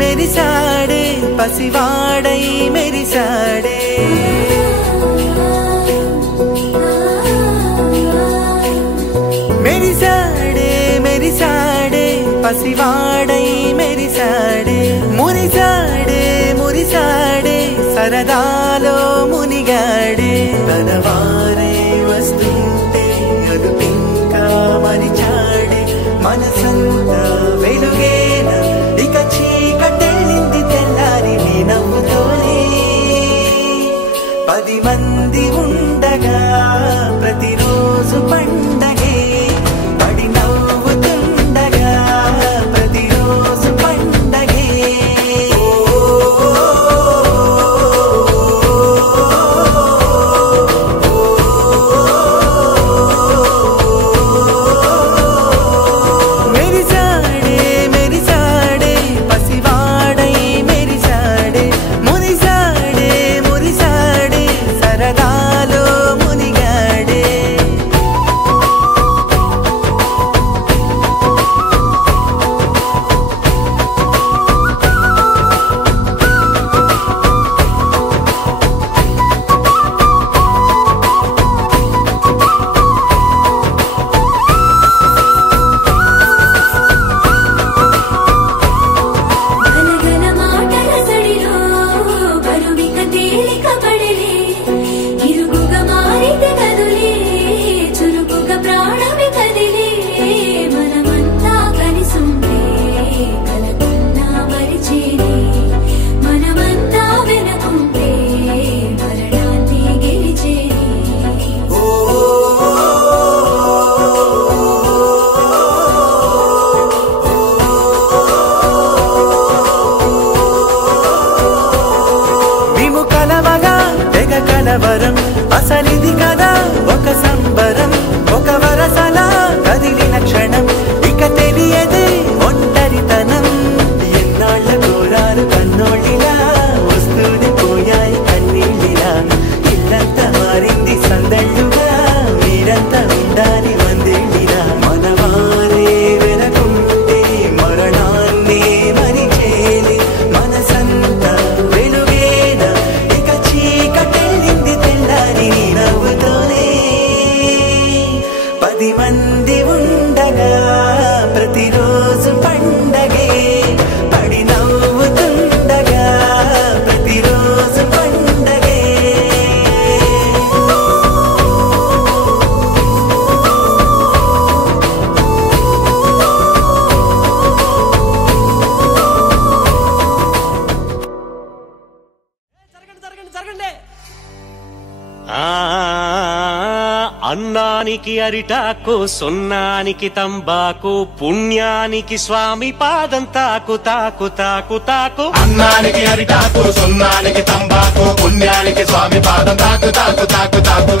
మెరిసాడే పసివాడై మెరిసాడే మెరిసాడే మెరిసాడే పసివాడై మెరిసాడే మురిసాడే మురిసాడే సరదాలో మునిగాడే తనవారే వస్తుంటే అదుపింకా మరిచాడే మనసంతా వెలుగేన ఇక చీకటెళ్ళింది తెల్లారి నీ నవ్వుతోనే 10 మంది ఉండగా ప్రతిరోజు పండగే పడి నవ్వుతుండగా ప్రతిరోజు పండగే మెరిసాడే మెరిసాడే పసివాడై మెరిసాడే మురిసాడే మురిసాడే సరదాలో మునిగాడే గనగన మాటల సడిలో బరువిక తేలిక పడలే ఇరుగుగా మారితే కదులే చురుకుగా ప్రాణమి కదిలే మనమంతా కలిసుంటే కలకున్నా మరిచేనే మనమంతా వెనకుంటే మరణాన్ని గెలిచేనే మేము కలవగా తెగ కలవరం అసలిది కదా ఒక సంబరం ఒక వరసలా కదిలిన క్షణం ఇక తెలియదే ఒంటరితనం ఎన్నాళ్ళ కోరారు కన్నోళ్ళిలా వస్తూనే పోయాయి కన్నీళ్ళిలా ఇల్లంతా మారింది సందళ్ళుగా మీరంతా ఉండాలి వందేళ్ళిలా మనవారే వెనకుంటే మరణాన్ని మరిచేలే మనసంతా వెలుగేన ఇక చీకటెళ్ళింది తెల్లారి నీ నవ్వుతోనే 10 మంది ఉండగా ప్రతిరోజు పండగే పడి నవ్వుతుండగా ప్రతిరోజు పండగే అన్నానికి అరిటాకు సున్నానికి తంబాకు పుణ్యానికి స్వామి పాదం తాకు తాకు తాకు తాకు అన్నానికి అరిటాకు సున్నానికి తంబాకు పుణ్యానికి స్వామి పాదం తాకు తాకు తాకు తాకు